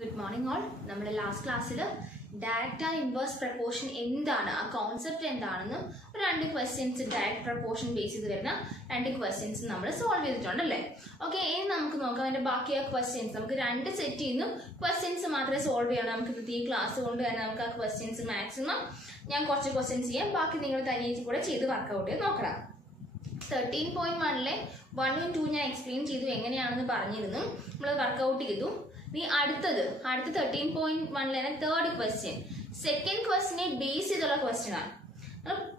Good morning all. നമ്മുടെ last ക്ലാസ്സിൽ direct and inverse proportion എന്താണ്, ആ കോൺസെപ്റ്റ് എന്താണെന്നും രണ്ട് ക്വസ്റ്റ്യൻസ് ഡയറക്റ്റ് പ്രപ്പോർഷൻ ബേസ് ചെയ്ത് വരുന്ന രണ്ട് ക്വസ്റ്റ്യൻസ് നമ്മൾ സോൾവ് ചെയ്തിട്ടുണ്ടല്ലേ. ഓക്കെ, ഇനി നമുക്ക് നോക്കാം അതിന്റെ ബാക്കി ആ ക്വസ്റ്റ്യൻസ്. നമുക്ക് രണ്ട് സെറ്റിൽ നിന്നും ക്വസ്റ്റ്യൻസ് മാത്രമേ സോൾവ് ചെയ്യണം. നമുക്ക് ഈ ക്ലാസ് കൊണ്ട് തന്നെ നമുക്ക് ആ ക്വസ്റ്റ്യൻസ് മാക്സിമം ഞാൻ കുറച്ച് ക്വസ്റ്റ്യൻസ് ചെയ്യാം, ബാക്കി നിങ്ങൾ തനിയെ കൂടെ ചെയ്ത് വർക്കൗട്ട് ചെയ്ത് നോക്കണം. 13.1 1ഉം 2 ഞാൻ എക്സ്പ്ലെയിൻ ചെയ്തു, എങ്ങനെയാണെന്ന് പറഞ്ഞിരുന്നു, നമ്മൾ വർക്കൗട്ട് ചെയ്തു. ഇനി അടുത്ത 13.1 തേർഡ് ക്വസ്റ്റ്യൻ, സെക്കൻഡ് ക്വസ്റ്റ്യനെ ബേസ് ചെയ്തുള്ള ക്വസ്റ്റ്യൻ ആണ്.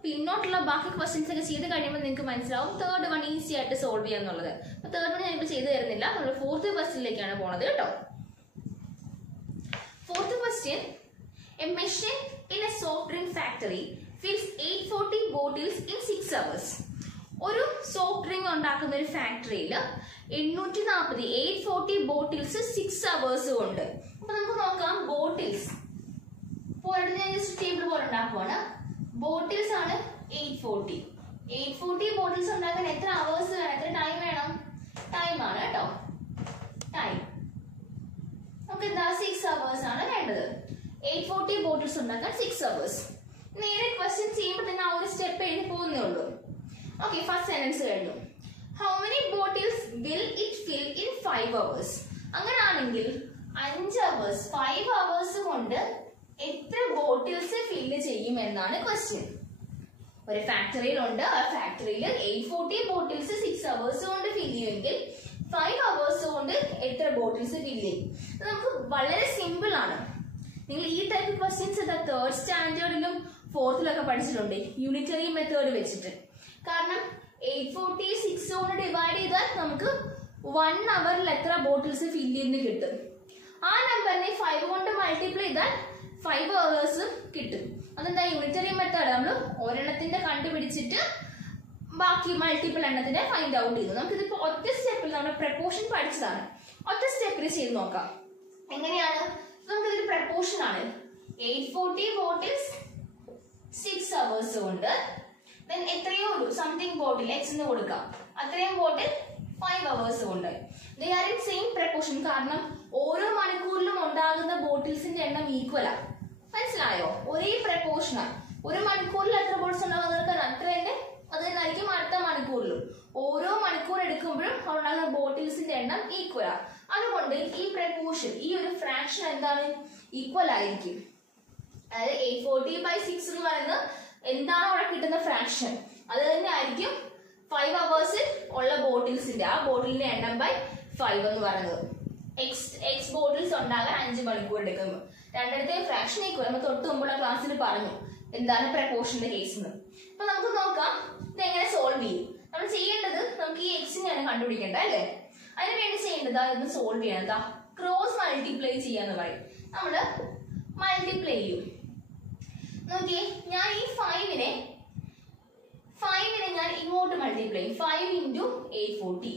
പിന്നോട്ടുള്ള ബാക്കി ക്വസ്റ്റ്യൻസ് ഒക്കെ ചെയ്ത് കഴിയുമ്പോൾ നിങ്ങൾക്ക് മനസ്സിലാവും തേർഡ് വൺ ഈസി ആയിട്ട് സോൾവ് ചെയ്യാന്നുള്ളത്. അപ്പൊ തേർഡ് വൺ ഞാനിപ്പോൾ ചെയ്തു തരുന്നില്ല, നമ്മൾ ഫോർത്ത് ക്വസ്റ്റ്യനിലേക്കാണ് പോണത് കേട്ടോ. Fourth question, A machine in A soft drink factory fils 840 bottles in 6 hours. ഒരു സോഫ്റ്റ് ഡ്രിങ്ക് ഉണ്ടാക്കുന്ന ഒരു ഫാക്ടറിയിൽ 840 ബോട്ടിൽസ് 6 hours കൊണ്ട്. അപ്പൊ നമുക്ക് നോക്കാം ബോട്ടിൽസ്. ഞാൻ ജസ്റ്റ് ടേബിൾ പോലെ ഉണ്ടാക്കുവാണ്. ബോട്ടിൽസ് ആണ് 840 ബോട്ടിൽസ് ഉണ്ടാക്കാൻ എത്ര അവേഴ്സ് വേണം, എത്ര ടൈം വേണം? ടൈം ആണ് കേട്ടോ, ടൈം. നമുക്ക് എന്താ 6 hours ആണ് വേണ്ടത്. 840 ബോട്ടിൽസ് ഉണ്ടാക്കാൻ 6 hours. നേരെ ക്വസ്റ്റ്യൻ ചെയ്യുമ്പോൾ തന്നെ ആ ഒരു സ്റ്റെപ്പ് എഴുതി പോകുന്നേ ഉള്ളൂ. ഓക്കെ, ഫസ്റ്റ് സെന്റൻസ് കഴിഞ്ഞു. How many bottles will it fill in 5 hours? അങ്ങനാണെങ്കിൽ 5 hours 5 hours കൊണ്ട് എത്ര ബോട്ടിൽസ് ഫില്ല് ചെയ്യും എന്നാണ് ക്വസ്റ്റ്യൻ. ഒരു ഫാക്ടറിയിലുണ്ട്, ആ ഫാക്ടറിയിൽ 840 ബോട്ടിൽസ് 6 hours കൊണ്ട് ഫില്ല് ചെയ്യുമെങ്കിൽ 5 hours കൊണ്ട് എത്ര ബോട്ടിൽസ് ഫില്ല് ചെയ്യും? നമുക്ക് വളരെ സിമ്പിൾ ആണ്. നിങ്ങൾ ഈ ടൈപ്പ് ക്വസ്റ്റ്യൻസ് തേർഡ് സ്റ്റാൻഡേർഡിലും ഫോർത്തിലൊക്കെ പഠിച്ചിട്ടുണ്ട്, യൂണിറ്ററി മെത്തേഡ് വെച്ചിട്ട്. കാരണം 840 6 കൊണ്ട് ഡിവൈഡ് ചെയ്താൽ നമുക്ക് 1 അവറിൽ എത്ര ബോട്ടിൽസ് ഫില്ല് ചെയ്യുന്ന കിട്ടും. ആ നമ്പറിനെ 5 കൊണ്ട് മൾട്ടിപ്ലൈ ചെയ്താൽ 5 hours കിട്ടും. അതെന്താ യൂണിറ്ററി മെത്തേഡ്, നമ്മൾ ഒരെണ്ണത്തിന്റെ കണ്ടുപിടിച്ചിട്ട് ബാക്കി മൾട്ടിപ്പിൾ എണ്ണത്തിന്റെ ഫൈൻഡ് ഔട്ട് ചെയ്തു. നമുക്കിതിപ്പോ ഒറ്റ സ്റ്റെപ്പിൽ നമ്മുടെ പ്രപ്പോർഷൻ പഠിച്ചതാണ്, ഒറ്റ സ്റ്റെപ്പിൽ ചെയ്ത് നോക്കാം. എങ്ങനെയാണ്? നമുക്കിതൊരു പ്രപ്പോർഷൻ ആണ്. 840 ബോട്ടിൽസ് 6 hours കൊണ്ട് എത്രയോ ഒരു സംതിങ് ബോട്ടിൽ എക്സ് എന്ന് കൊടുക്കാം, അത്രയും ബോട്ടിൽ 5 hours കൊണ്ട്. They are in same proportion, കാരണം ഓരോ മണിക്കൂറിലും ഉണ്ടാകുന്ന ബോട്ടിൽസിന്റെ എണ്ണം ഈക്വലാ. മനസ്സിലായോ? ഒരേ പ്രപ്പോർഷനാണ്. ഒരു മണിക്കൂറിൽ എത്ര ബോട്ടിൽസ് ഉണ്ടാകുന്ന അത്ര തന്നെ അത് തന്നെയായിരിക്കും അടുത്ത മണിക്കൂറിലും. ഓരോ മണിക്കൂർ എടുക്കുമ്പോഴും ഉണ്ടാകുന്ന ബോട്ടിൽസിന്റെ എണ്ണം ഈക്വലാ. അതുകൊണ്ട് ഈ പ്രപ്പോർഷൻ, ഈ ഒരു ഫ്രാക്ഷൻ എന്താണ്? ഈക്വൽ ആയിരിക്കും. അതായത് 840/6 എന്ന് പറയുന്നത് എന്താണ് അവിടെ കിട്ടുന്ന ഫ്രാക്ഷൻ, അത് തന്നെ ആയിരിക്കും 5 hours ഉള്ള ബോട്ടിൽസിന്റെ ആ ബോട്ടിലിന്റെ എണ്ണം ബൈ 5 എന്ന് പറയുന്നത്. എക്സ് ബോട്ടിൽസ് ഉണ്ടാകാൻ 5 മണിക്കൂർ എടുക്കുന്നു. രണ്ടിടത്തെ ഫ്രാക്ഷൻ ഈക്വൽ. നമ്മൾ തൊട്ട് മുമ്പുള്ള ക്ലാസ്സിൽ പറഞ്ഞു എന്താണ് പ്രപ്പോർഷന്റെ കേസ്. അപ്പൊ നമുക്ക് നോക്കാം ഇത് എങ്ങനെ സോൾവ് ചെയ്യും. നമ്മൾ ചെയ്യേണ്ടത്, നമുക്ക് ഈ എക്സിനെയാണ് കണ്ടുപിടിക്കേണ്ടത് അല്ലേ. അതിന് വേണ്ടി ചെയ്യേണ്ടത് അതൊന്ന് സോൾവ് ചെയ്യണം. എന്താ? ക്രോസ് മൾട്ടിപ്ലൈ ചെയ്യാന്ന് പറയും. നമ്മള് മൾട്ടിപ്ലൈ ചെയ്യും. നോക്കിയേ, ഞാൻ ഈ 5നെ ഞാൻ ഇങ്ങോട്ട് മൾട്ടിപ്ലൈ ചെയ്യും. 5 × 840.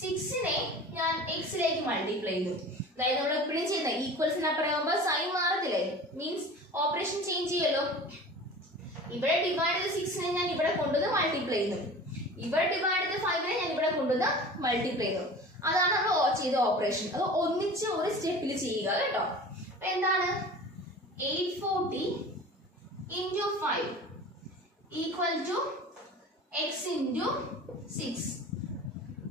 6നെ ഞാൻ എക്സിലേക്ക് മൾട്ടിപ്ലൈ ചെയ്തു. അതായത് നമ്മൾ എപ്പോഴും ചെയ്യുന്ന ഈക്വൽസിനപ്പുറമാകുമ്പോൾ സൈൻ മാറത്തില്ലേ, മീൻസ് ഓപ്പറേഷൻ ചേഞ്ച് ചെയ്യല്ലോ. ഇവിടെ ഡിവൈഡ് ചെയ്ത് 6നെ ഞാൻ ഇവിടെ കൊണ്ടുവന്ന് മൾട്ടിപ്ലൈ ചെയ്തു. ഇവിടെ ഡിവൈഡ് ചെയ്ത് 5നെ ഞാൻ ഇവിടെ കൊണ്ടുവന്ന് മൾട്ടിപ്ലൈ ചെയ്തു. അതാണ് നമ്മൾ ചെയ്ത ഓപ്പറേഷൻ. അത് ഒന്നിച്ച് ഒരു സ്റ്റെപ്പിൽ ചെയ്യുക കേട്ടോ. അപ്പൊ എന്താണ്? 840 into 5 equal to x into 6.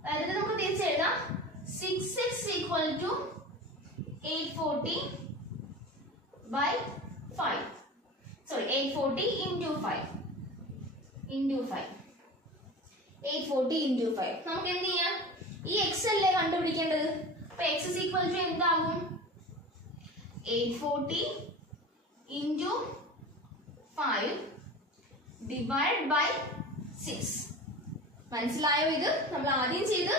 അതായത് നമുക്ക് തിരിച്ചെഴുതാം 6x equal to 840 by 5. Sorry, 840 into 5 into 5. 840 into 5. നമുക്ക് എന്ത് ചെയ്യാം? ഈ x അല്ലേ കണ്ടുപിടിക്കേണ്ടത്. അപ്പൊ x is equal to എന്താകും? 840 into 5 divided by 6. മനസ്സിലായോ? ഇത് നമ്മൾ ആദ്യം ചെയ്ത്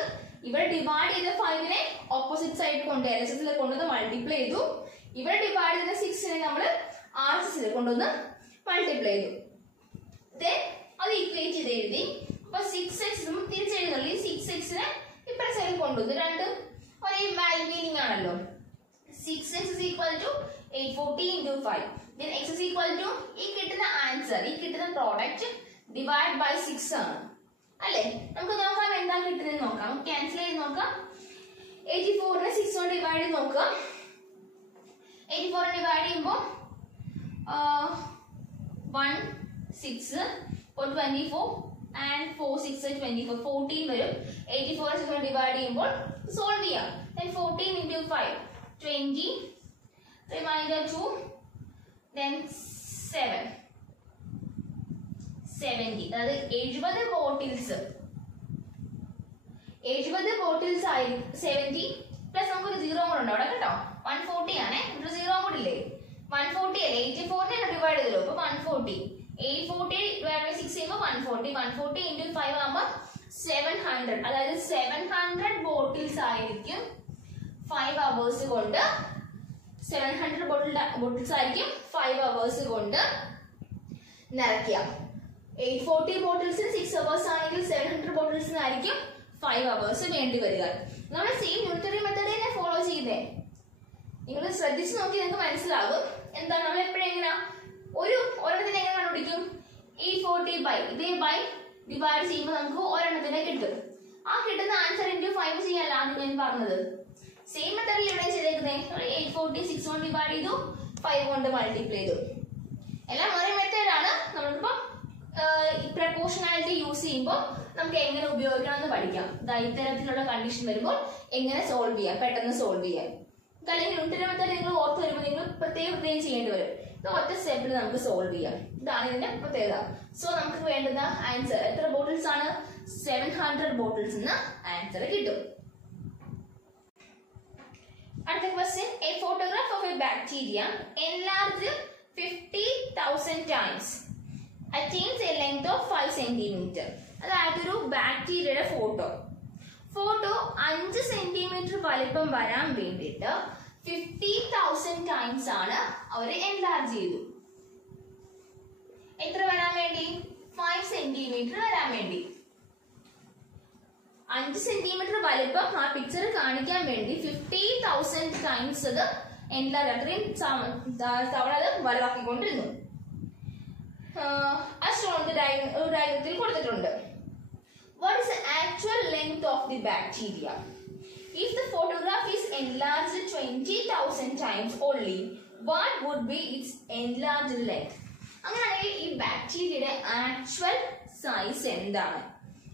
ഇവിടെ ഡിവൈഡ് ചെയ്ത 5നെ ഓപ്പോസിറ്റ് സൈഡ് കൊണ്ട് LHS കൊണ്ടുവന്ന് മൾട്ടിപ്ലൈ ചെയ്തു. ഇവിടെ ഡിവൈഡ് ചെയ്ത 6നെ നമ്മൾ RHS കൊണ്ടുവന്ന് മൾട്ടിപ്ലൈ ചെയ്തു. അത് ഈക്വേറ്റ് ചെയ്ത് എഴുതി. അപ്പൊ 6x തിരിച്ചെഴുതുള്ളൂ. ഈ 6xനെ ഇപ്പഴത്തെ സൈഡിൽ കൊണ്ടുവന്നു. രണ്ടും ഒരേ വാല്യൂ മീനിങ് ആണല്ലോ. 6x is equal to 840 into 5. Then x is equal to ഈ കിട്ടുന്ന ആൻസർ, ഈ കിട്ടുന്ന പ്രോഡക്റ്റ് ഡിവൈഡ് ബൈ 6 ആണ് അല്ലേ. നമുക്ക് നോക്കാം എന്താ കിട്ടുന്നത് നോക്കാം. ക്യാൻസൽ ചെയ്ത് നോക്കാം. 84നെ 6 കൊണ്ട് ഡിവൈഡ് ചെയ്ത് നോക്കുക. വരുമ്പോൾ 1 6 24 and 4 6 24 14 വരും. 84 ഡിവൈഡ് ചെയ്യുമ്പോൾ സോൾവ് ചെയ്യാം. then 14 into 5 20 remainder 2 then 7 70. അതായത് 70 ബോട്ടിൽസ് 70 ബോട്ടിൽസ് ആയി 70 പ്ലസ് നമുക്കൊരു 0 കൂടെ ഉണ്ട് അവിടെ കേട്ടോ. 140 ആണേ, ഒരു 0 കൂടെ ഇല്ലേ. 140 അല്ലേ, 84 ഡിവൈഡ് ചെയ്തല്ലോ. അപ്പൊ 140 840 6 ചെയ്യുമ്പോൾ 140 140 into 5 ആകുമ്പോൾ 700. അതായത് 700 ബോട്ടിൽസ് ആയിരിക്കും 5 hours കൊണ്ട് 700 ബോട്ടിൽസ് ആയിരിക്കും 5 hours കൊണ്ട് നിറയ്ക്കുക. 840 ബോട്ടിൽസിന് 6 hours ആണെങ്കിൽ 700 ബോട്ടിൽസിനായിരിക്കും 5 hours വേണ്ടി വരിക. നമ്മൾ സെയിം യൂണിറ്ററി മെത്തേഡ് തന്നെ ഫോളോ ചെയ്തേ. നിങ്ങൾ ശ്രദ്ധിച്ച് നോക്കി നിങ്ങൾക്ക് മനസ്സിലാകും. എന്താ നമ്മൾ എപ്പോഴും എങ്ങനെ ഒരെണ്ണത്തിന് എങ്ങനെ കണ്ടുപിടിക്കും? 840 ബൈ ഇതേ ബൈ ഡിവൈഡ് ചെയ്യുമ്പോൾ നമുക്ക് ഒരെണ്ണത്തിനെ കിട്ടും. ആ കിട്ടുന്ന ആൻസർ ഇൻറ്റു 5 ചെയ്യാല്ല ആദ്യം ഞാൻ പറഞ്ഞത്. സെയിം മെത്തേഡിൽ ഇവിടെ ചെയ്തേക്കുന്നത് 840 6 കൊണ്ട് ഡിവൈഡ് ചെയ്തു 5 കൊണ്ട് മൾട്ടിപ്ലൈ ചെയ്തു. എല്ലാം ഒരേ മെത്തേഡാണ്. നമ്മളിപ്പം പ്രപ്പോർഷണാലിറ്റി യൂസ് ചെയ്യുമ്പോൾ നമുക്ക് എങ്ങനെ ഉപയോഗിക്കണം എന്ന് പഠിക്കാം. ഇത്തരത്തിലുള്ള കണ്ടീഷൻ വരുമ്പോൾ എങ്ങനെ സോൾവ് ചെയ്യാം, പെട്ടെന്ന് സോൾവ് ചെയ്യാം. അല്ലെങ്കിൽ യൂണിറ്ററി മെത്തേഡ് നിങ്ങൾ ഓർത്ത് വരുമ്പോൾ നിങ്ങൾ പ്രത്യേകം ചെയ്യേണ്ടി വരും. ഇത് ഒറ്റ സ്റ്റെപ്പിൽ നമുക്ക് സോൾവ് ചെയ്യാം. ഇതാണ് ഇതിന്റെ പ്രത്യേകത. സോ നമുക്ക് വേണ്ടുന്ന ആൻസർ എത്ര ബോട്ടിൽസ് ആണ്? 700 ബോട്ടിൽസ് എന്ന് ആൻസർ കിട്ടും. അടുത്ത question, A photograph of A bacteria enlarged 50,000 times attains a length of 5 centimeter. അതായത് ഒരു ബാക്ടീരിയയുടെ ഫോട്ടോ 5 സെന്റിമീറ്റർ വലിപ്പം വരാൻ വേണ്ടിയിട്ട് 50,000 ടൈംസ് ആണ് അവർ എൻലാർജ് ചെയ്തു. എത്ര വരാൻ വേണ്ടി? 5 സെന്റിമീറ്റർ വരാൻ വേണ്ടി. 5 സെന്റിമീറ്റർ വലിപ്പം ആ പിക്ചർ കാണിക്കാൻ വേണ്ടി 50,000 ടൈംസ് അത് എൻലാർജ്, അത്രയും തവണ അത് വലുതാക്കിക്കൊണ്ടിരുന്നു. ഡയഗ്രത്തിൽ കൊടുത്തിട്ടുണ്ട്. What is the actual length of the bacteria? If the photograph is enlarged 20,000 times only, what would be its enlarged length? അങ്ങനെയാണെങ്കിൽ ഈ ബാക്ടീരിയയുടെ ആക്ച്വൽ സൈസ് എന്താണ്?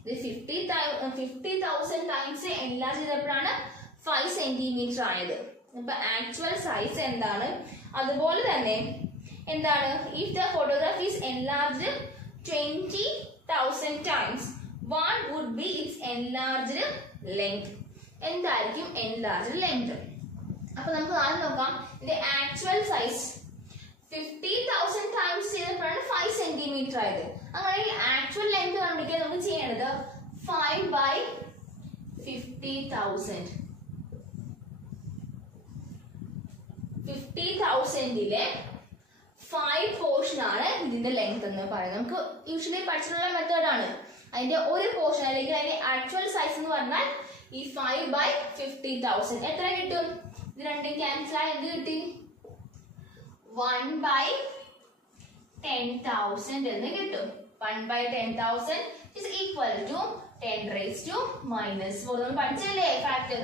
ഇത് 50,000 ടൈംസ് എൻലാർജ് ചെയ്തപ്പോഴാണ് 5 സെന്റിമീറ്റർ ആയത്. അപ്പൊ ആക്ച്വൽ സൈസ് എന്താണ്? അതുപോലെ തന്നെ എന്താണ്? If the photograph is enlarged 20,000 times, what would be its enlarged length? എന്തായിരിക്കും enlarged length? അപ്പൊ നമുക്ക് ആദ്യം നോക്കാം. ഇതിന്റെ ആക്ച്വൽ സൈസ് 50,000 ടൈംസ് ചെയ്തപ്പോഴാണ് 5 സെന്റിമീറ്റർ ആയത്. അങ്ങനെയാണെങ്കിൽ ആക്ച്വൽ ലെങ്ത് കണ്ടുപിടിക്കാൻ നമുക്ക് ചെയ്യേണ്ടത് 5 by 50,000. 50,000ലെ 5 പോർഷൻ ആണ് ഇതിന്റെ ലെങ്ത് എന്ന് പറയുന്നത്. നമുക്ക് യൂഷ്വലി പഠിച്ചിട്ടുള്ള മെത്തേഡ് ആണ്. അതിന്റെ ഒരു പോർഷൻ അല്ലെങ്കിൽ അതിന്റെ ആക്ച്വൽ സൈസ് എന്ന് പറഞ്ഞാൽ ഈ 5 by 50,000 എത്ര കിട്ടും? ഇത് രണ്ടും ക്യാൻസൽ ആയി എന്ത് കിട്ടി? 1 by 10,000 എന്ന് കിട്ടും. 1 by 10,000 is equal to 10 raised to minus 4. നമ്മൾ പഠിച്ചല്ലേ factor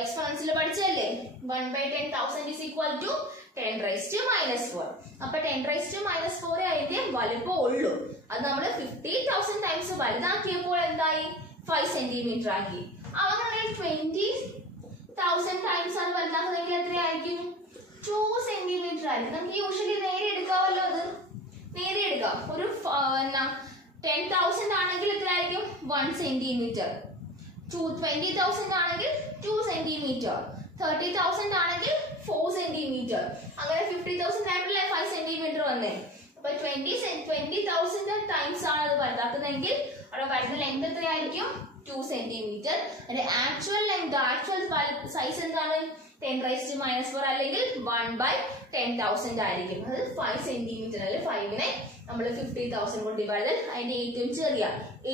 എക്സ്പോണൻസിൽ പഠിച്ചല്ലേ? 1 by 10,000 is equal to 10 raised to minus 4. അപ്പൊ 10 raised to minus 4 ആയിട്ട് വലുപ്പം ഉള്ളൂ. അത് നമ്മൾ 50,000 ടൈംസ് വലുതാക്കിയപ്പോൾ എന്തായി? 5 സെന്റിമീറ്റർ ആക്കി. അങ്ങനെ 20,000 ടൈംസ് ആണ് വലുതാക്കുന്നതെങ്കിൽ എത്രയായിരിക്കും? 2 സെന്റിമീറ്റർ ആയിരിക്കും. നമുക്ക് യൂഷ്വലി നേരെ എടുക്കാമല്ലോ. അത് നേരെ എടുക്കാം. ഒരു 10,000 ആണെങ്കിൽ എത്രയായിരിക്കും? 1 സെന്റിമീറ്റർ. 20,000 ആണെങ്കിൽ 2 സെന്റിമീറ്റർ. 30,000 ആണെങ്കിൽ 4 സെന്റിമീറ്റർ. അങ്ങനെ 50,000 ആയപ്പോഴല്ലേ 5 സെന്റിമീറ്റർ വന്നേ. അപ്പൊ 20,000 ടൈംസ് ആണ് അത് വലുതാക്കുന്നതെങ്കിൽ അവിടെ വരുന്ന ലെങ്ത് എത്രയായിരിക്കും? 2 സെന്റിമീറ്റർ. അതിന്റെ ആക്ച്വൽ ലെങ്ത്, ആക്ച്വൽ സൈസ് എന്താണ്? 10 raised to minus 4 അല്ലെങ്കിൽ 1 by 10,000 ആയിരിക്കും. അത് 5 സെന്റിമീറ്റർ. അല്ലെങ്കിൽ 5നെ നമ്മൾ 50,000 കൊണ്ട് ഡിവൈഡ് ചെയ്താൽ അതിന്റെ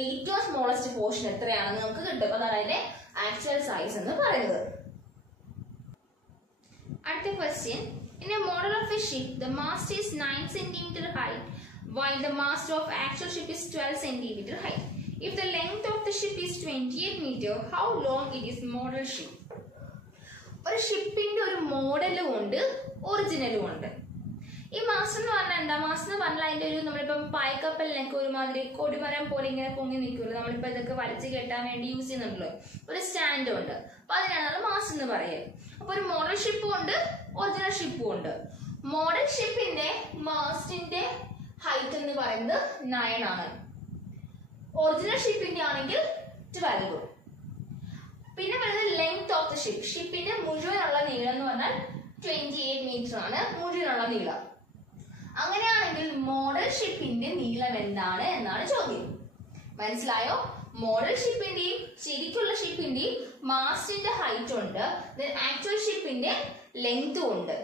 ഏറ്റവും സ്മോളസ്റ്റ് പോർഷൻ എത്രയാണെന്ന് നമുക്ക് കിട്ടും. അതാണ് അതിന്റെ ആക്ച്വൽ സൈസ് എന്ന് പറയുന്നത്. അടുത്ത question, in a model of a ship the mast is 9 cm high while the mast of actual ship is 12 cm high. If the length of the ship is 28 meter, how long it is model ship? ഒരു ഒരു ഷിപ്പിന്റെ ഒരു മോഡലും ഉണ്ട്, ഒറിജിനലും ഉണ്ട്. ഈ master എന്ന് പറഞ്ഞാൽ എന്താ? മാസ്റ്റർ എന്ന് പറഞ്ഞാൽ അതിന്റെ ഒരു നമ്മളിപ്പം പായക്കപ്പലിനൊക്കെ ഒരുമാതിരി കൊടിമരം പോലെ ഇങ്ങനെ പൊങ്ങി നിൽക്കുമല്ലോ, നമ്മളിപ്പോ ഇതൊക്കെ വലിച്ചു കെട്ടാൻ വേണ്ടി യൂസ് ചെയ്യുന്നുണ്ടല്ലോ, ഒരു സ്റ്റാൻഡ് ഉണ്ട്. അപ്പൊ അതിനാണ് മാസ്റ്റർ എന്ന് പറയുന്നത്. അപ്പൊ ഒരു മോഡൽ ഷിപ്പും ഉണ്ട്, ഒറിജിനൽ ഷിപ്പും ഉണ്ട്. മോഡൽ ഷിപ്പിന്റെ മാസ്റ്റിന്റെ ഹൈറ്റ് എന്ന് പറയുന്നത് 9 ആണ്. ഒറിജിനൽ ഷിപ്പിന്റെ ആണെങ്കിൽ 12. പിന്നെ പറയുന്നത് ലെങ്ത് ഓഫ് ദ ഷിപ്പ്. ഷിപ്പിന്റെ മുഴുവനുള്ള നീളം എന്ന് പറഞ്ഞാൽ 28 മീറ്റർ ആണ് മുഴുവനുള്ള നീളം. അങ്ങനെയാണെങ്കിൽ മോഡൽ ഷിപ്പിന്റെ നീളം എന്താണ് എന്നാണ് ചോദ്യം. മനസ്സിലായോ? മോഡൽ ഷിപ്പിന്റെയും ശരിക്കുള്ള ഷിപ്പിന്റെയും മാസ്റ്റിന്റെ ഹൈറ്റ് ഉണ്ട്, ആക്ച്വൽ ഷിപ്പിന്റെ ലെങ്തും ഉണ്ട്.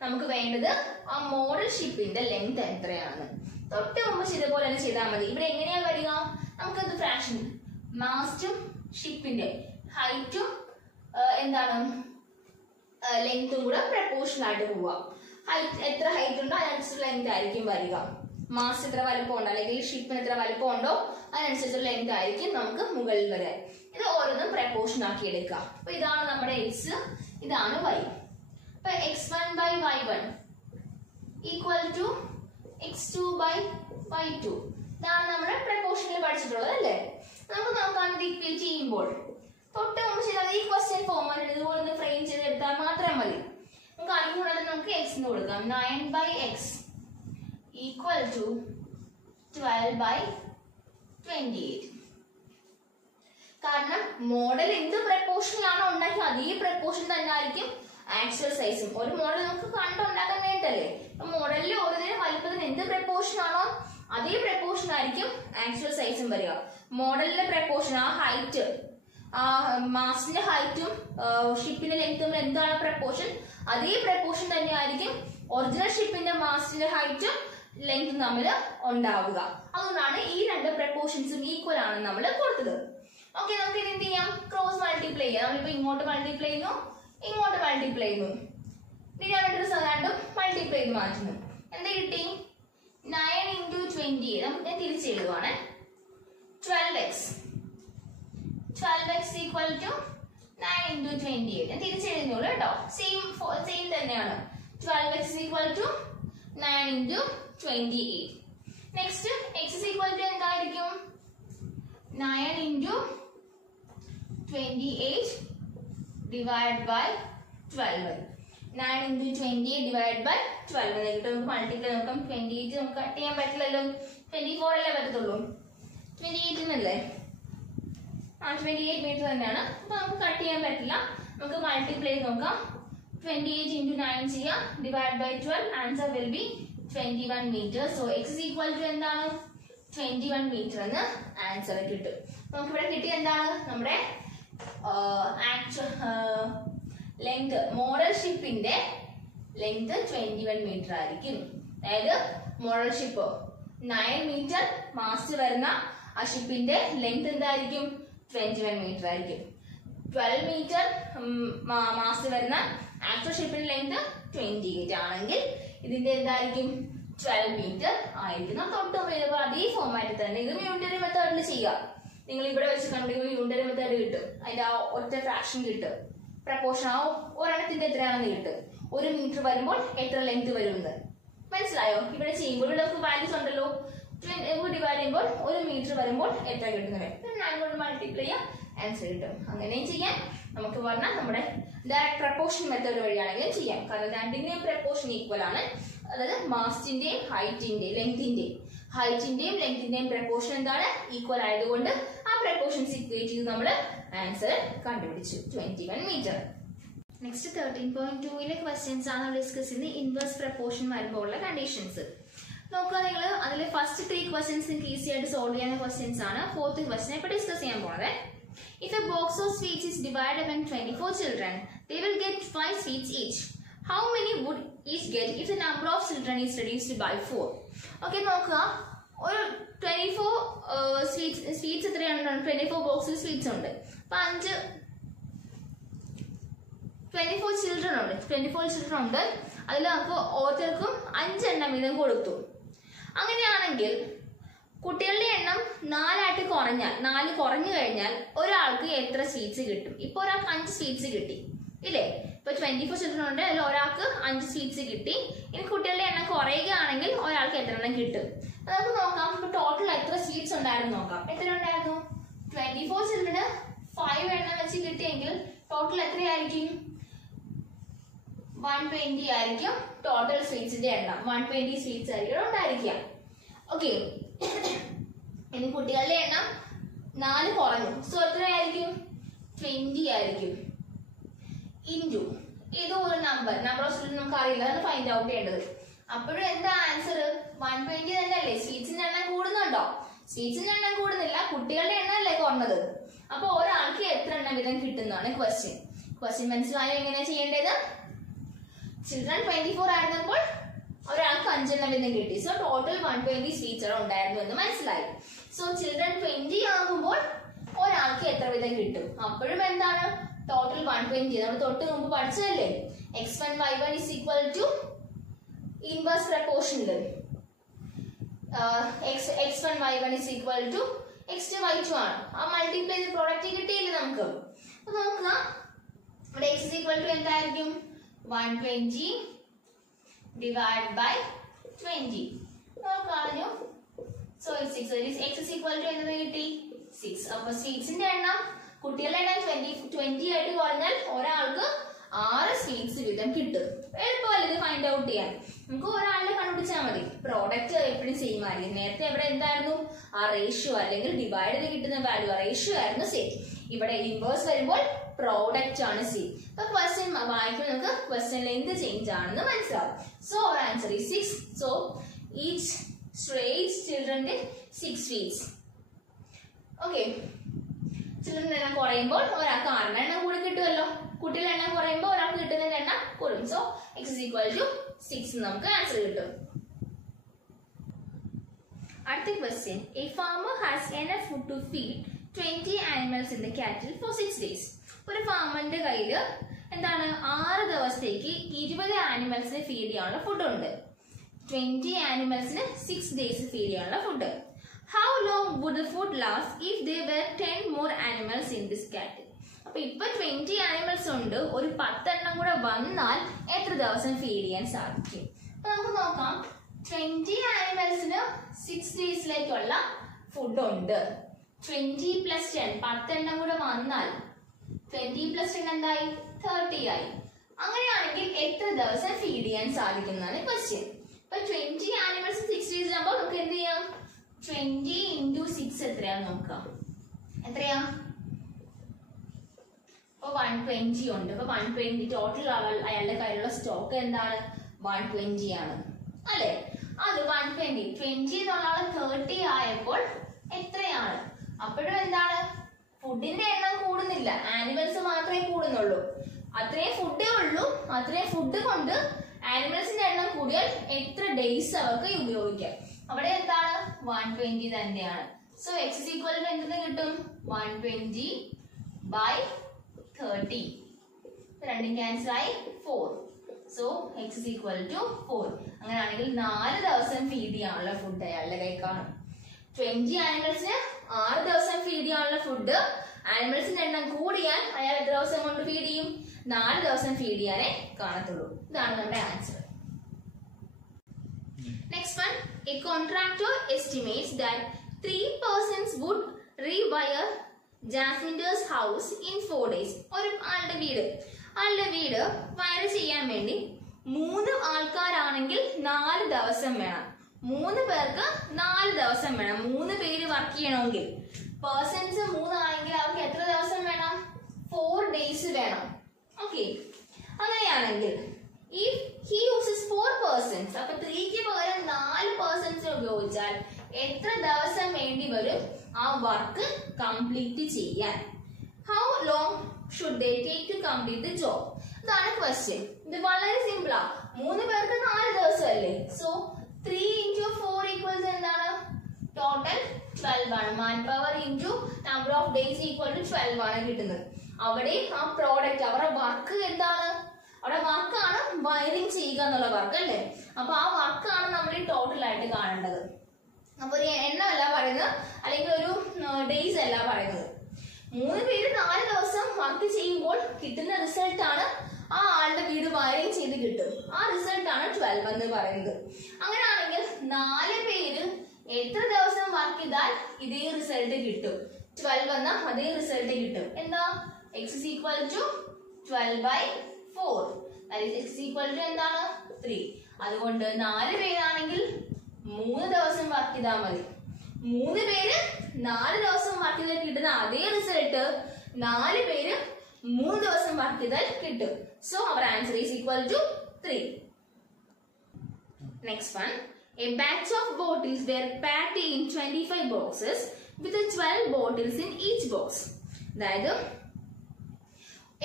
നമുക്ക് വേണ്ടത് ആ മോഡൽ ഷിപ്പിന്റെ ലെങ്ത് എത്രയാണ്. തൊട്ട് മുമ്പ് ഇതുപോലെ തന്നെ ചെയ്താൽ മതി. ഇവിടെ എങ്ങനെയാ വരിക? നമുക്കത് ഫ്രാക്ഷൻ മാസ്റ്റും ഷിപ്പിന്റെ ഹൈറ്റും എന്താണ് ലെങ്തും കൂടെ പ്രപ്പോർഷണൽ ആയിട്ട് പോവാം. ഹൈറ്റ് എത്ര ഹൈറ്റ് ഉണ്ടോ അതിനനുസരിച്ച് ലെങ്ത് ആയിരിക്കും വരിക. മാസ് എത്ര വലുപ്പം ഉണ്ടോ അല്ലെങ്കിൽ ഷിപ്പിന് എത്ര വലുപ്പം ഉണ്ടോ അതിനനുസരിച്ച് ലെങ്ത് ആയിരിക്കും നമുക്ക് മുകളിൽ വരാൻ. ഇത് ഓരോന്നും പ്രപ്പോർഷൻ ആക്കി എടുക്കുക. അപ്പൊ ഇതാണ് നമ്മുടെ എക്സ്, ഇതാണ് വൈ. അപ്പൊ x1 by y1 equal to x2 by y2. ഇതാണ് നമ്മുടെ പ്രപ്പോർഷനിൽ പഠിച്ചിട്ടുള്ളത് അല്ലേ? നമുക്ക് നോക്കാം ഇത് ഇക്വേറ്റ് ചെയ്യുമ്പോൾ. തൊട്ട് മുമ്പ് ചെയ്താൽ ഈ ക്വസ്റ്റ്യൻ ഫോമാറ്റ് ഇതുപോലെ ഒന്ന് ഫ്രെയിം ചെയ്തെടുത്താൽ മാത്രം മതി. നമുക്ക് അറിഞ്ഞുകൂടാതെ നമുക്ക് x എന്ന് കൊടുക്കാം. 9 by x equal to 12 by 28. കാരണം മോഡൽ എന്ത് പ്രപ്പോർഷനിലാണോ ഉണ്ടാക്കിയത് അതേ പ്രപ്പോർഷൻ തന്നെ ആയിരിക്കും ആക്ച്വൽ സൈസും. ഒരു മോഡൽ നമുക്ക് കണ്ടുണ്ടാക്കാൻ വേണ്ടല്ലേ? മോഡലിൽ ഓരോന്നിനും വലുപ്പത്തിന് എന്ത് പ്രപ്പോർഷൻ ആണോ അതേ പ്രപ്പോർഷൻ ആയിരിക്കും ആക്ച്വൽ സൈസും വരിക. മോഡലിന്റെ പ്രപ്പോർഷൻ ആ ഹൈറ്റ്, ആ മാസിന്റെ ഹൈറ്റും ഷിപ്പിന്റെ ലെങ്ത്തും എന്താണ് പ്രപ്പോർഷൻ അതേ പ്രപ്പോർഷൻ തന്നെ ആയിരിക്കും ഒറിജിനൽ ഷിപ്പിന്റെ മാസിന്റെ ഹൈറ്റും ലെങ്ത്തും തമ്മിൽ ഉണ്ടാവുക. അതുകൊണ്ടാണ് ഈ രണ്ട് പ്രപ്പോർഷൻസും ഈക്വൽ ആണ് നമ്മൾ കൊടുത്തത്. ഓക്കെ, നമുക്ക് ഇത് എന്ത് ചെയ്യാം? ക്രോസ് മൾട്ടിപ്ലൈ ചെയ്യാം. നമ്മളിപ്പോ ഇങ്ങോട്ട് മൾട്ടിപ്ലൈ ചെയ്യുന്നു, ഇങ്ങോട്ട് മൾട്ടിപ്ലൈ ചെയ്യുന്നു. ഇനി ഞാൻ രണ്ടും മൾട്ടിപ്ലൈ ചെയ്ത് മാറ്റുന്നു. എന്താ കിട്ടി? 9 into 28. നമുക്ക് ഞാൻ തിരിച്ച് എഴുതുവാണ്. 12x equal to 9 into 28. ഞാൻ തിരിച്ച് എഴുതുന്നുള്ളൂ കേട്ടോ. സെയിം തന്നെയാണ്. 12x equal to 9 into 28. Next x equal to എന്തായിരിക്കും? 9 into 28 divided by 12. 9 into 28 divided by 12. നമുക്ക് മൾട്ടിപ്ലൈ നോക്കാം. 28 നമുക്ക് കട്ട് ചെയ്യാൻ പറ്റില്ലല്ലോ. 24 അല്ലേ പറ്റത്തുള്ളൂ. 28 അല്ലേ? 28 മീറ്റർ തന്നെയാണ്. അപ്പൊ നമുക്ക് കട്ട് ചെയ്യാൻ പറ്റില്ല. നമുക്ക് മൾട്ടിപ്ലൈ നോക്കാം. 28 into 9 ചെയ്യാം. Divide by 12. Answer will be 21 metre. So x is equal to എന്താണ്? 21 മീറ്റർ എന്ന് ആൻസർ കിട്ടും. നമുക്ക് ഇവിടെ കിട്ടിയ എന്താണ്? നമ്മുടെ ലെങ്ത്, മോഡൽ ഷിപ്പിന്റെ ലെങ്ത് 21 മീറ്റർ ആയിരിക്കും. അതായത് മോഡൽ ഷിപ്പ് 9 മീറ്റർ മാസ്റ്റ് വരുന്ന ആ ഷിപ്പിന്റെ ലെങ്ത് എന്തായിരിക്കും? 21 മീറ്റർ ആയിരിക്കും. 12 മീറ്റർ മാസ്റ്റ് വരുന്ന ആക്ച്വൽ ഷിപ്പിന്റെ ലെങ്ത് 28 ആണെങ്കിൽ ഇതിന്റെ എന്തായിരിക്കും? 12 മീറ്റർ ആയിരിക്കും. തൊട്ട് വരുമ്പോൾ അതേ ഫോമാറ്റിൽ തന്നെ ഇതും യൂണിറ്ററി മെത്തേഡിൽ ചെയ്യുക. നിങ്ങൾ ഇവിടെ വെച്ച് കണ്ടെങ്കിൽ യൂണിറ്ററി മെത്തേഡ് കിട്ടും. അതിന്റെ ആ ഒറ്റ ഫ്രാക്ഷൻ കിട്ടും. പ്രപ്പോർഷൻ ആ ഒരെണ്ണത്തിന്റെ എത്രയാണെന്ന് കിട്ടും. 1 മീറ്റർ വരുമ്പോൾ എത്ര ലെങ്ത് വരുമെന്ന് മനസ്സിലായോ? ഇവിടെ ചെയ്യുമ്പോൾ ഇവിടെ നമുക്ക് വാല്യൂസ് ഉണ്ടല്ലോ. ഡിവൈഡ് ചെയ്യുമ്പോൾ 1 മീറ്റർ വരുമ്പോൾ എത്ര കിട്ടുന്നത് കൊണ്ട് മൾട്ടിപ്ലൈ ചെയ്യാം, ആൻസർ കിട്ടും. അങ്ങനെയും ചെയ്യാം. നമുക്ക് പറഞ്ഞാൽ നമ്മുടെ ഡയറക്ട് പ്രപ്പോർഷൻ മെത്തേഡ് വഴിയാണെങ്കിലും ചെയ്യാം. കാരണം രണ്ടിന്റെയും പ്രപ്പോർഷൻ ഈക്വൽ ആണ്. അതായത് മാസ്റ്റിന്റെയും ഹൈറ്റിന്റെയും ലെങ്തിന്റെയും പ്രപ്പോർഷൻ എന്താണ്? ഈക്വൽ ആയതുകൊണ്ട് ആ പ്രപ്പോർഷൻസ് ഇക്വേറ്റ് ചെയ്ത് നമ്മൾ ആൻസർ കണ്ടുപിടിച്ചു 21 മീറ്റർ. നെക്സ്റ്റ് 13.2 ക്വസ്റ്റ്യൻസ് ആണ് ഡിസ്കസ് ചെയ്യുന്നത്. ഇൻവേഴ്സ് പ്രപ്പോർഷൻ വരുമ്പോൾ ഉള്ള കണ്ടീഷൻസ് നോക്കുക. നിങ്ങൾ അതിൽ ഫസ്റ്റ് 3 ക്വസ്റ്റ്യൻസ് നിങ്ങൾക്ക് ഈസി ആയിട്ട് സോൾവ് ചെയ്യുന്ന ക്വസ്റ്റ്യൻസ് ആണ്. 4th ക്വസ്റ്റ്യൻ ഇപ്പോൾ ഡിസ്കസ് ചെയ്യാൻ പോണത്. If a box of sweets is divided among 24 children, they will get 5 sweets each. How many would each get if the number of children is reduced by 4? Okay, നോക്കുക. ഒരു 24 sweets എത്രയാണ്? 24 ബോക്സിൽ sweets ഉണ്ട്. അപ്പൊ 24 children ഉണ്ട്. 24 children ഉണ്ട്. അതിൽ നമുക്ക് ഓരോരുത്തർക്കും 5 എണ്ണം വീതം കൊടുത്തു. അങ്ങനെയാണെങ്കിൽ കുട്ടികളുടെ എണ്ണം 4 കുറഞ്ഞു കഴിഞ്ഞാൽ ഒരാൾക്ക് എത്ര സ്വീറ്റ്സ് കിട്ടും? ഇപ്പൊ ഒരാൾക്ക് 5 സ്വീറ്റ്സ് കിട്ടി ഇല്ലേ? ഇപ്പൊ 24 ചിൽഡ്രൻ ഉണ്ട്, അതിൽ ഒരാൾക്ക് 5 സ്വീറ്റ്സ് കിട്ടി. ഇനി കുട്ടികളുടെ എണ്ണം കുറയുകയാണെങ്കിൽ ഒരാൾക്ക് എത്ര എണ്ണം കിട്ടും? നമുക്ക് നോക്കാം. ഇപ്പൊ ടോട്ടൽ എത്ര സ്വീറ്റ്സ് ഉണ്ടായിരുന്നു നോക്കാം. എത്ര ഉണ്ടായിരുന്നു? 24 ചിൽഡ്രന് 5 എണ്ണം വെച്ച് കിട്ടിയെങ്കിൽ ടോട്ടൽ എത്രയായിരിക്കും? 120 ആയിരിക്കും ടോട്ടൽ സ്വീറ്റ്സിന്റെ എണ്ണം. 120 സ്വീറ്റ്സ് ആയിരിക്കും ഉണ്ടായിരിക്കുക. ഓക്കെ, ഇനി കുട്ടികളുടെ എണ്ണം 4 കുറഞ്ഞു. സോ എത്രയായിരിക്കും? 20 ആയിരിക്കും. ഇൻറ്റു ഏതോ ഒരു നമ്പർ ഓഫ് സ്റ്റുഡൻസ് നമുക്ക് അറിയില്ല, അതാണ് ഫൈൻഡ് ഔട്ട് ചെയ്യേണ്ടത്. അപ്പോഴും എന്താ ആൻസർ? 120 തന്നെ അല്ലേ? സ്വീറ്റ്സിന്റെ എണ്ണം കൂടുന്നുണ്ടോ? സ്വീറ്റ്സിന്റെ എണ്ണം കൂടുന്നില്ല, കുട്ടികളുടെ എണ്ണം അല്ലേ കുറഞ്ഞത്. അപ്പൊ ഒരാൾക്ക് എത്ര എണ്ണം വീതം കിട്ടുന്നതാണ് ക്വസ്റ്റ്യൻ. ക്വസ്റ്റ്യൻ മനസ്സിലായോ എങ്ങനെയാ ചെയ്യേണ്ടത്? ചിൽഡ്രൻ 24 ആയിരുന്നപ്പോൾ ഒരാൾക്ക് 5 എണ്ണം വീതം കിട്ടി. സോ ടോട്ടൽ 120 സ്വീറ്റ്സ് ഉണ്ടായിരുന്നു എന്ന് മനസ്സിലായി. സോ ചിൽഡ്രൻ 20 ആകുമ്പോൾ ഒരാൾക്ക് എത്ര വീതം കിട്ടും? അപ്പോഴും എന്താണ്? ടോട്ടൽ 120. നമ്മൾ തൊട്ട് മുമ്പ് പഠിച്ചതല്ലേ, x1 y1 is equal to inverse proportional. x1 y1 is equal to x2 y2 ആണ്. ആ മൾട്ടിപ്ലൈ ചെയ്ത് പ്രോഡക്റ്റ് കിട്ടിയില്ലേ നമുക്ക്? അപ്പൊ നോക്കുക, ഇവിടെ x is equal to എന്തായിരിക്കും? 120 divided by 20. കളഞ്ഞു. So 6. x is equal to എന്ത് കിട്ടി? 6. അപ്പൊ സ്വീറ്റ്സിന്റെ എണ്ണം, കുട്ടികളുടെ എണ്ണം 20 ആയിട്ട് കുറഞ്ഞാൽ ഒരാൾക്ക് 6 സ്വീറ്റ്സ് വീതം കിട്ടും. എളുപ്പമല്ല ഇത് ഫൈൻഡ് ഔട്ട് ചെയ്യാൻ. നമുക്ക് ഒരാളുടെ കണ്ടുപിടിച്ചാൽ മതി. പ്രോഡക്റ്റ് എപ്പോഴും സെയിം ആയിരിക്കും. നേരത്തെ ഇവിടെ എന്തായിരുന്നു? ആ റേഷ്യോ അല്ലെങ്കിൽ ഡിവൈഡ് ചെയ്ത് കിട്ടുന്ന വാല്യൂ, ആ റേഷ്യോ ആയിരുന്നു സെയിം. ഇവിടെ ഇൻവേഴ്സ് വരുമ്പോൾ പ്രോഡക്റ്റ് ആണ് സെയിം. അപ്പൊ ക്വസ്റ്റ്യൻ വായിക്കുമ്പോൾ നമുക്ക് ക്വസ്റ്റ്യനിൽ എന്ത് ചേഞ്ച് ആണെന്ന് മനസ്സിലാവും. So our answer is 6. So each children get 6 sweets. Okay. Children എണ്ണം കുറയുമ്പോൾ ഒരാൾക്ക് 6 എണ്ണം കൂടി കിട്ടുമല്ലോ. കുട്ടികളുടെ എണ്ണം കുറയുമ്പോൾ ഒരാൾക്ക് കിട്ടുന്നതിന്റെ എണ്ണം കൂടും. So x is equal to 6 നമുക്ക് ആൻസർ കിട്ടും. അടുത്ത question, a farmer has enough food to feed 20 animals in the cattle for 6 days. ഒരു ഫാമറിന്റെ കയ്യില് എന്താണ്? 6 ദിവസത്തേക്ക് 20 ആനിമൽസിന് ഫീഡ് ചെയ്യാനുള്ള ഫുഡ് ഉണ്ട്. 20 ആനിമൽസിന് 6 ഡേയ്സ് ഫീഡ് ചെയ്യാനുള്ള food. How long would the food last if there were 10 more animals in this cattle? അപ്പൊ ഇപ്പൊ 20 animals ഉണ്ട്, ഒരു 10 എണ്ണം കൂടെ വന്നാൽ എത്ര ദിവസം ഫീഡ് ചെയ്യാൻ സാധിക്കും? അപ്പൊ നമുക്ക് നോക്കാം. 20 ആനിമൽസിന് 6 ഡേയ്സിലേക്കുള്ള ഫുഡ് ഉണ്ട്. 20 plus 10, 10 എണ്ണം കൂടെ വന്നാൽ 20 plus 10 എന്തായി? 30 ആയി. അങ്ങനെയാണെങ്കിൽ എത്ര ദിവസം ഫീഡ് ചെയ്യാൻ സാധിക്കുന്നതാണ് ക്വസ്റ്റ്യൻ. അപ്പൊ 20 ആനിമൽസ് 6 ഡേയ്സ് ആകുമ്പോൾ നമുക്ക് എന്ത് ചെയ്യാം? 20 into 6 എത്രയാന്ന് നോക്കാം. എത്രയാ? അപ്പൊ 120 ഉണ്ട്. അപ്പൊ 120 ടോട്ടൽ അയാളുടെ കയ്യിലുള്ള സ്റ്റോക്ക് എന്താണ്? 120 ആണ് അല്ലെ? അത് 120 എന്നുള്ള 30 ആയപ്പോൾ എത്രയാണ്? അപ്പോഴും എന്താണ്? ഫുഡിന്റെ എണ്ണം കൂടുന്നില്ല, ആനിമൽസ് മാത്രമേ കൂടുന്നുള്ളൂ. അത്രയും ഫുഡേ ഉള്ളൂ. അത്രയും ഫുഡ് കൊണ്ട് ആനിമൽസിന്റെ എണ്ണം കൂടിയാൽ എത്ര ഡേയ്സ് അവർക്ക് ഉപയോഗിക്കാം? അവിടെ എന്താണ്? 120 തന്നെയാണ്. So x is equal to എന്ത് കിട്ടും? 120 by 30. രണ്ടും ക്യാൻസൽ ആയി 4. So x is equal to 4. അങ്ങനെയാണെങ്കിൽ 4 ദിവസം ഫീഡ് ചെയ്യാനുള്ള ഫുഡ് അയാളുടെ കൈ കാണും. 20 ആനിമൽസിന് 6 ദിവസം ഫീഡ് ചെയ്യാനുള്ള ഫുഡ്, ആനിമൽസിന്റെ എണ്ണം കൂടിയാൽ അയാൾ എത്ര ദിവസം കൊണ്ട് ഫീഡ് ചെയ്യും? 4 ദിവസം ഫീഡ് ചെയ്യാനേ കാണത്തുള്ളൂ. ഇതാണ് നമ്മുടെ answer. Next one, a contractor estimates that 3 persons would rewire Jasminder's house in 4 days. ഒരു ആളുടെ വീട് വയർ ചെയ്യാൻ വേണ്ടി 3 ആൾക്കാരാണെങ്കിൽ 4 ദിവസം വേണം. 3 പേർക്ക് 4 ദിവസം വേണം. 3 പേര് വർക്ക് ചെയ്യണമെങ്കിൽ, പേഴ്സൺസ് 3 ആണെങ്കിൽ അവർക്ക് എത്ര ദിവസം വേണം? 4 ഡേയ്സ് വേണം. ഓക്കെ, അങ്ങനെയാണെങ്കിൽ if he uses 4 persons, അപ്പൊ 3ക്ക് പകരം 4 പേഴ്സൺസ് ഉപയോഗിച്ചാൽ എത്ര ദിവസം വേണ്ടി വരും ആ വർക്ക് കംപ്ലീറ്റ് ചെയ്യാൻ? How long should they take to complete the job? ഇതാണ് ക്വസ്റ്റ്യൻ. ഇത് വളരെ സിമ്പിളാ. 3 പേർക്ക് 4 ദിവസം അല്ലേ? സോ 3 into 4 equals എന്താണ്? ടോട്ടൽ 12 ആണ്. Man power into number of days equal to 12 ആണ് കിട്ടുന്നത്. അവിടെ ആ പ്രോഡക്റ്റ്, അവരുടെ വർക്ക് എന്താണ്? അവിടെ വർക്കാണ് വയറിംഗ് ചെയ്യുക എന്നുള്ള വർക്ക് അല്ലേ? അപ്പൊ ആ വർക്കാണ് നമ്മൾ ടോട്ടൽ ആയിട്ട് കാണേണ്ടത്. അപ്പൊ ഒരു എണ്ണമല്ല പറയുന്നത്, അല്ലെങ്കിൽ ഒരു ഡേയ്സ് അല്ല പറയുന്നത്. 3 പേര് 4 ദിവസം വർക്ക് ചെയ്യുമ്പോൾ കിട്ടുന്ന റിസൾട്ട് ആണ് ആ ആളുടെ വീട് വയറിങ് ചെയ്ത് കിട്ടും. ആ റിസൾട്ടാണ് 12 എന്ന് പറയുന്നത്. അങ്ങനെയാണെങ്കിൽ 4 പേര് എത്ര ദിവസം വർക്ക് ചെയ്താൽ ഇതേ റിസൾട്ട് കിട്ടും? 12 എന്ന അതേ റിസൾട്ട് കിട്ടും. എന്താ? x is equal to 12/4. that is x is equal to എന്താണ്? 3. അതുകൊണ്ട് 4 പേരാണെങ്കിൽ 3 ദിവസം വർക്ക് ചെയ്താൽ മതി. 3 പേര് 4 ദിവസം വർക്ക് ചെയ്താൽ കിട്ടുന്ന അതേ റിസൾട്ട് 4 പേര് 3 ദിവസം വർക്ക് ചെയ്താൽ കിട്ടും. So our answer is equal to 3. Next one. A batch of bottles were packed in 25 boxes with 12 bottles in each box. അതായത്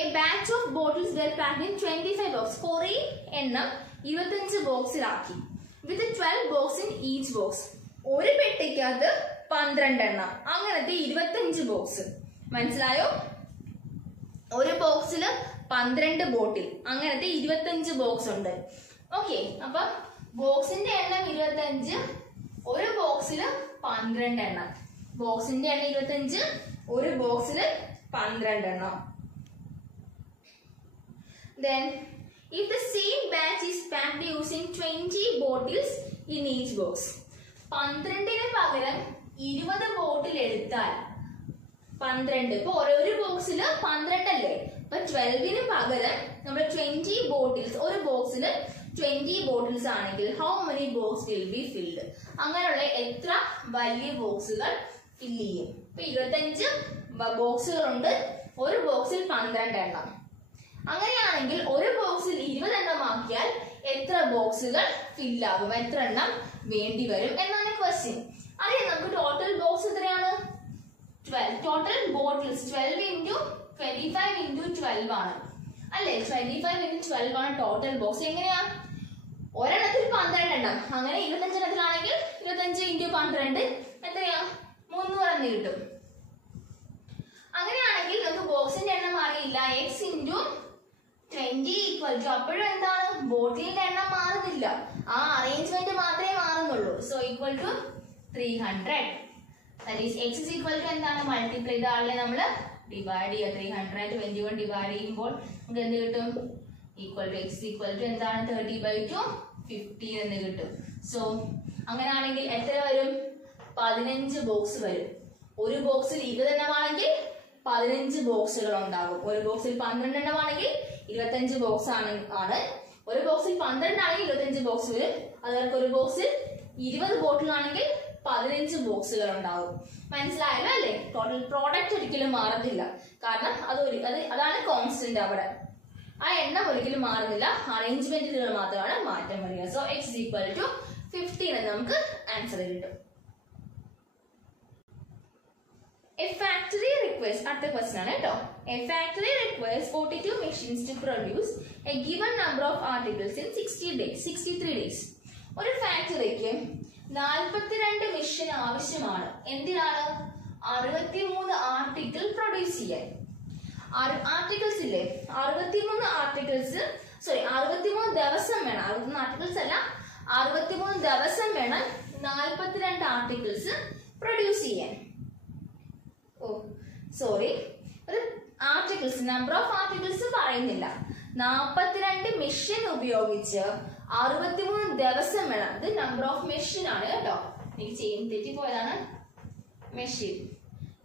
a batch of bottles were packed in 25 boxes. കുറേ എണ്ണം 25 ബോക്സിലാക്കി. with 12 box in each box. ഒരു പെട്ടിക്കകത്ത് 12 എണ്ണം. അങ്ങനത്തെ 25 box. മനസ്സിലായോ? ഒരു ബോക്സിൽ 12 ബോട്ടിൽ. അങ്ങനത്തെ 25 ബോക്സ് ഉണ്ട്. ഓക്കെ, അപ്പൊ ബോക്സിന്റെ എണ്ണം 25, ഒരു ബോക്സിൽ 12 എണ്ണം. ബോക്സിന്റെ എണ്ണം 25, ഒരു ബോക്സിൽ 12 എണ്ണം. Then, if the same batch is packed using 20 bottles in each box, 12ന് പകരം 20 ബോട്ടിൽ എടുത്താൽ 12, ഇപ്പൊ ഓരോ ബോക്സിൽ 12 അല്ലേ? അപ്പൊ 12ന് പകരം നമ്മൾ 20 ബോട്ടിൽസ്, ഒരു ബോക്സിൽ 20 ബോട്ടിൽസ് ആണെങ്കിൽ how many box will be filled? അങ്ങനെയുള്ള എത്ര വലിയ ബോക്സുകൾ ഫില്ല് ചെയ്യും? ഇപ്പൊ 25 ബോക്സുകളുണ്ട്, ഒരു ബോക്സിൽ 12 എണ്ണം. അങ്ങനെയാണെങ്കിൽ ഒരു ബോക്സിൽ 20 എണ്ണം ആക്കിയാൽ എത്ര ബോക്സുകൾ ഫില്ലാകും? എത്ര എണ്ണം വേണ്ടി വരും എന്നാണ് ക്വസ്റ്റ്യൻ. അറിയാം, നമുക്ക് ടോട്ടൽ ബോക്സ് എത്രയാണ്? 12. ടോട്ടൽ ബോട്ടിൽസ് 12 into 25 into 12 ആണ് അല്ലെ? 25 into 12 ആണ് ടോട്ടൽ ബോക്സ്. എങ്ങനെയാ? ഒരെണ്ണത്തിൽ 12 എണ്ണം. അങ്ങനെ 25 എണ്ണത്തിലാണെങ്കിൽ 25 into 12 എത്രയാ? 300 എന്ന് കിട്ടും. അങ്ങനെയാണെങ്കിൽ നമുക്ക് ബോക്സിന്റെ എണ്ണം അറിയില്ല. x into 20 equal to, അപ്പോഴും എന്താണ്? ബോട്ടിലിന്റെ എണ്ണം മാറുന്നില്ല, ആ അറേഞ്ച്മെന്റ് മാത്രമേ മാറുന്നുള്ളൂ. So equal to 300. that is x is equal to എന്താണ്? മൾട്ടിപ്ലൈ ചെയ്ത ആളിനെ നമ്മൾ ഡിവൈഡ് ചെയ്യുക. 321 ഡിവൈഡ് ചെയ്യുമ്പോൾ നമുക്ക് എന്ത് കിട്ടും? Equal to x equal to എന്താണ്? 30/2 15 എന്ന് കിട്ടും. സോ അങ്ങനെയാണെങ്കിൽ എത്ര വരും? 15 ബോക്സ് വരും. ഒരു ബോക്സിൽ 20 എണ്ണമാണെങ്കിൽ 15 ബോക്സുകൾ ഉണ്ടാകും. ഒരു ബോക്സിൽ 12 എണ്ണമാണെങ്കിൽ 25 ബോക്സ് ആണ്. ഒരു ബോക്സിൽ 12 ആണെങ്കിൽ 25 ബോക്സ് വരും. അതുപോലെ ഒരു ബോക്സിൽ 20 ബോട്ടിലാണെങ്കിൽ 15 ബോക്സുകൾ ഉണ്ടാകും. മനസ്സിലായല്ലോ അല്ലേ? ടോട്ടൽ പ്രോഡക്റ്റ് ഒരിക്കലും മാറത്തില്ല, കാരണം അതാണ് കോൺസ്റ്റന്റ്. അവിടെ ആ എണ്ണം ഒരിക്കലും മാറുന്നില്ല, അറേഞ്ച്മെന്റുകൾ മാത്രമാണ് മാറ്റം വരിക. So x is equal to 15 എന്ന് നമുക്ക് ആൻസർ കിട്ടും. A factory requires, അടുത്ത ക്വസ്റ്റ്യൻ ആണ് കേട്ടോ. A factory requires 42 machines to produce a given number of articles in 63 days. ഒരു ഫാക്ടറിക്ക് 42 മെഷീൻ ആവശ്യമാണ്. എന്തിനാണ്? 63 ആർട്ടിക്കിൾ പ്രൊഡ്യൂസ് ചെയ്യാൻ. ആർട്ടിക്കിൾസ് ഇല്ലേ? 63 ആർട്ടിക്കിൾസ്, 63 ദിവസം വേണം. 63 ആർട്ടിക്കിൾസ് അല്ല, 63 ദിവസം വേണം 42 ആർട്ടിക്കിൾസ് പ്രൊഡ്യൂസ് ചെയ്യാൻ. ഒരു ആർട്ടിക്കിൾസ്, നമ്പർ ഓഫ് ആർട്ടിക്കിൾസ് പറയുന്നില്ല. 42 മെഷീൻ ഉപയോഗിച്ച് 63 ദിവസം വേണം. ഇത് നമ്പർ ഓഫ് മെഷീൻ ആണ് കേട്ടോ, എനിക്ക് ചെയ്യാൻ തെറ്റിപ്പോയതാണ്. മെഷീൻ,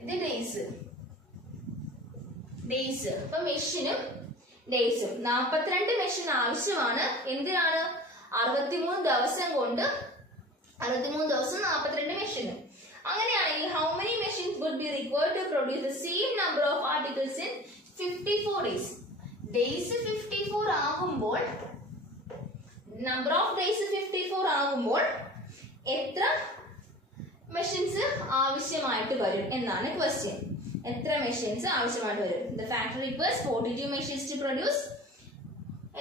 ഇത് ഡേയ്സ്. അപ്പൊ മെഷീനും ഡേയ്സും 42 മെഷീൻ ആവശ്യമാണ്. എന്തിനാണ്? 63 ദിവസം കൊണ്ട് 63 ദിവസം 42 മെഷീനും. അങ്ങനെയാണെങ്കിൽ how many machines would be required to produce the same number of articles in 54 days? Days 54 ആകുമ്പോൾ, number of days 54 ആകുമ്പോൾ എത്ര മെഷീൻസ് ആവശ്യമായിട്ട് വരും എന്നാണ് ക്വസ്റ്റ്യൻ. എത്ര മെഷീൻസ് ആവശ്യമായിട്ട് വരും? The factory requires 42 machines to produce.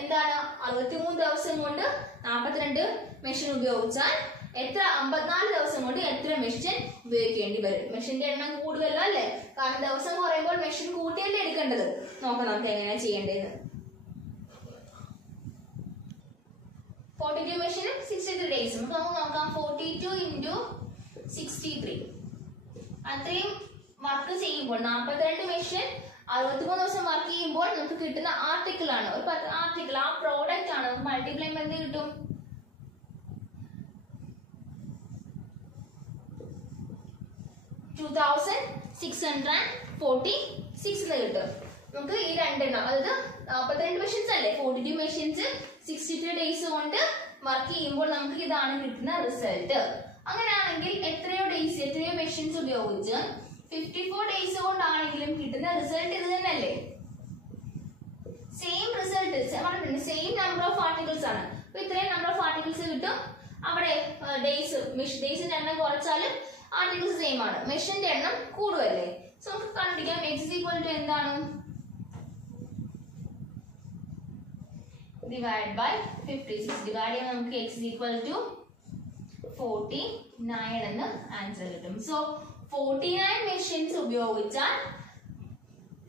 എന്താണ്? 63 ദിവസം കൊണ്ട് 42 മെഷീൻ ഉപയോഗിച്ചാൽ എത്ര? 54 ദിവസം കൊണ്ട് എത്ര മെഷീൻ ഉപയോഗിക്കേണ്ടി വരും? മെഷീന്റെ എണ്ണം കൂടുതലോ അല്ലേ? കാരണം ദിവസം കുറയുമ്പോൾ മെഷീൻ കൂട്ടിയല്ലേ എടുക്കേണ്ടത്. നോക്കാം നമുക്ക് എങ്ങനെയാ ചെയ്യേണ്ടതെന്ന്. 42 മെഷീൻ 63 ഡേയ്സ്. നമുക്ക് നോക്കാം. 42 into 63. അത്രയും വർക്ക് ചെയ്യുമ്പോൾ 42 മെഷീൻ 63 ദിവസം വർക്ക് ചെയ്യുമ്പോൾ നമുക്ക് കിട്ടുന്ന ആർട്ടിക്കിൾ ആണ്, ഒരു ആർട്ടിക്കിൾ, ആ പ്രോഡക്റ്റ് ആണ്. നമുക്ക് മൾട്ടിപ്ലൈ ചെയ്യുമ്പോൾ എന്ത് കിട്ടും? 2646 കിട്ടും. നമുക്ക് ഈ രണ്ടെണ്ണം, അതായത് 42 മെഷീൻസ് അല്ലേ, 42 മെഷീൻസ് 63 ഡേയ്സ് കൊണ്ട് വർക്ക് ചെയ്യുമ്പോൾ നമുക്ക് ഇതാണ് കിട്ടുന്ന റിസൾട്ട്. അങ്ങനെയാണെങ്കിൽ എത്രയോ മെഷീൻസ് ഉപയോഗിച്ച് 54 ഡേയ്സ് കൊണ്ടാണെങ്കിലും കിട്ടുന്ന റിസൾട്ട് ഇത് തന്നെയല്ലേ? Same result, same number of articles ആണ്. അപ്പൊ ഇത്രയും നമ്പർ ഓഫ് ആർട്ടിക്കിൾസ് കിട്ടും. അവിടെ ഡേയ്സിന്റെ എണ്ണം കുറച്ചാലും ആർട്ടിക്കിൾസ് സെയിം ആണ്, മെഷീന്റെ എണ്ണം കൂടുമല്ലേ. സോ നമുക്ക് കണ്ടുപിടിക്കാം x ഈക്വൽ ടു എന്താണ്? Divide by 56. ഡിവൈഡ് ചെയ്യുമ്പോൾ നമുക്ക് x ഈക്വൽ ടു 49 എന്ന് ആൻസർ കിട്ടും. സോ 49 മെഷീൻസ് ഉപയോഗിച്ചാൽ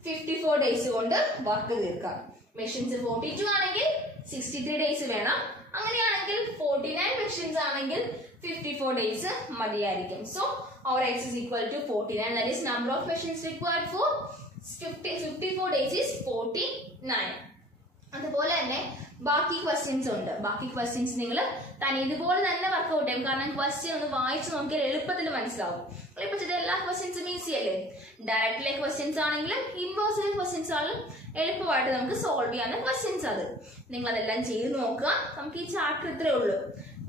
54 ഡേയ്സ് കൊണ്ട് വർക്ക് തീർക്കാം. മെഷീൻസ് 42 ആണെങ്കിൽ 63 ഡേയ്സ് വേണം. അങ്ങനെയാണെങ്കിൽ 49 മെഷീൻസ് ആണെങ്കിൽ 54 ഡേയ്സ് മതിയായിരിക്കും. So our x is equal to 49. That is number of machines required for 54 days is 49. അതുപോലെ തന്നെ ബാക്കി ക്വസ്റ്റ്യൻസ് ഉണ്ട്. ബാക്കി ക്വസ്റ്റ്യൻസ് നിങ്ങൾ തന്നെ ഇതുപോലെ തന്നെ വർക്ക്ഔട്ട് ചെയ്യും. കാരണം ക്വസ്റ്റ്യൻ ഒന്ന് വായിച്ചു നോക്കിയാൽ എളുപ്പത്തിൽ മനസ്സിലാവും. ഇപ്പൊ എല്ലാ ക്വസ്റ്റ്യൻസും ഈസി അല്ലേ? ഡയറക്റ്റ് ലൈക്ക് ക്വസ്റ്റ്യൻസ് ആണെങ്കിലും ഇൻവേഴ്സ് ക്വസ്റ്റ്യൻസ് ആണെങ്കിലും എളുപ്പമായിട്ട് നമുക്ക് സോൾവ് ചെയ്യാവുന്ന ക്വസ്റ്റ്യൻസ് അത്. നിങ്ങൾ അതെല്ലാം ചെയ്ത് നോക്കുക. നമുക്ക് ഈ ചാപ്റ്റർ ഇത്രേ ഉള്ളൂ.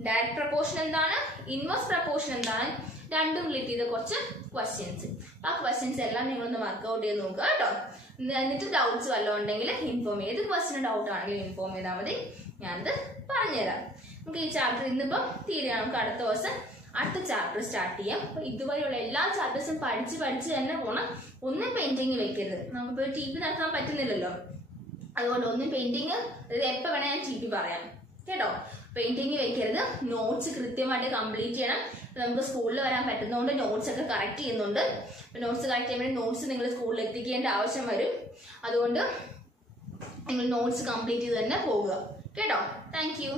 ഡയറക്റ്റ് പ്രപ്പോർഷൻ എന്താണ്, ഇൻവേഴ്സ് പ്രപ്പോർഷൻ എന്താണ്, രണ്ടും റിലേറ്റ് ചെയ്ത കുറച്ച് ക്വസ്റ്റ്യൻസ്. ആ ക്വസ്റ്റ്യൻസ് എല്ലാം നിങ്ങളൊന്ന് വർക്ക്ഔട്ട് ചെയ്ത് നോക്കുക കേട്ടോ. എന്നിട്ട് ഡൗട്ട്സ് വല്ലതും ഉണ്ടെങ്കിൽ ഇൻഫോം ചെയ്ത്, ക്വസ്റ്റ്യൻ ഡൗട്ട് ആണെങ്കിലും ഇൻഫോം ചെയ്താൽ മതി, ഞാനത് പറഞ്ഞുതരാം. നമുക്ക് ഈ ചാപ്റ്റർ ഇന്നിപ്പം തീരെയാണ്. നമുക്ക് അടുത്ത ദിവസം അടുത്ത ചാപ്റ്റർ സ്റ്റാർട്ട് ചെയ്യാം. അപ്പൊ ഇതുവരെയുള്ള എല്ലാ ചാപ്റ്റേഴ്സും പഠിച്ച് തന്നെ പോകണം. ഒന്നും പെയിന്റിങ് വെക്കരുത്. നമുക്കിപ്പോൾ ടി പി നടത്താൻ പറ്റുന്നില്ലല്ലോ, അതുകൊണ്ട് ഒന്നും പെയിന്റിങ് എപ്പോൾ വേണേൽ ഞാൻ ടി പി പറയാം കേട്ടോ. പെയിന്റിങ് വെക്കരുത്. നോട്ട്സ് കൃത്യമായിട്ട് കംപ്ലീറ്റ് ചെയ്യണം. നമുക്ക് സ്കൂളിൽ വരാൻ പറ്റുന്നതുകൊണ്ട് നോട്ട്സ് ഒക്കെ കറക്റ്റ് ചെയ്യുന്നുണ്ട്. നോട്ട്സ് കറക്റ്റ് ചെയ്യുമ്പോൾ നോട്ട്സ് നിങ്ങൾ സ്കൂളിൽ എത്തിക്കേണ്ട ആവശ്യം വരും. അതുകൊണ്ട് നിങ്ങൾ നോട്ട്സ് കംപ്ലീറ്റ് ചെയ്ത് തന്നെ പോകുക കേട്ടോ. Thank you.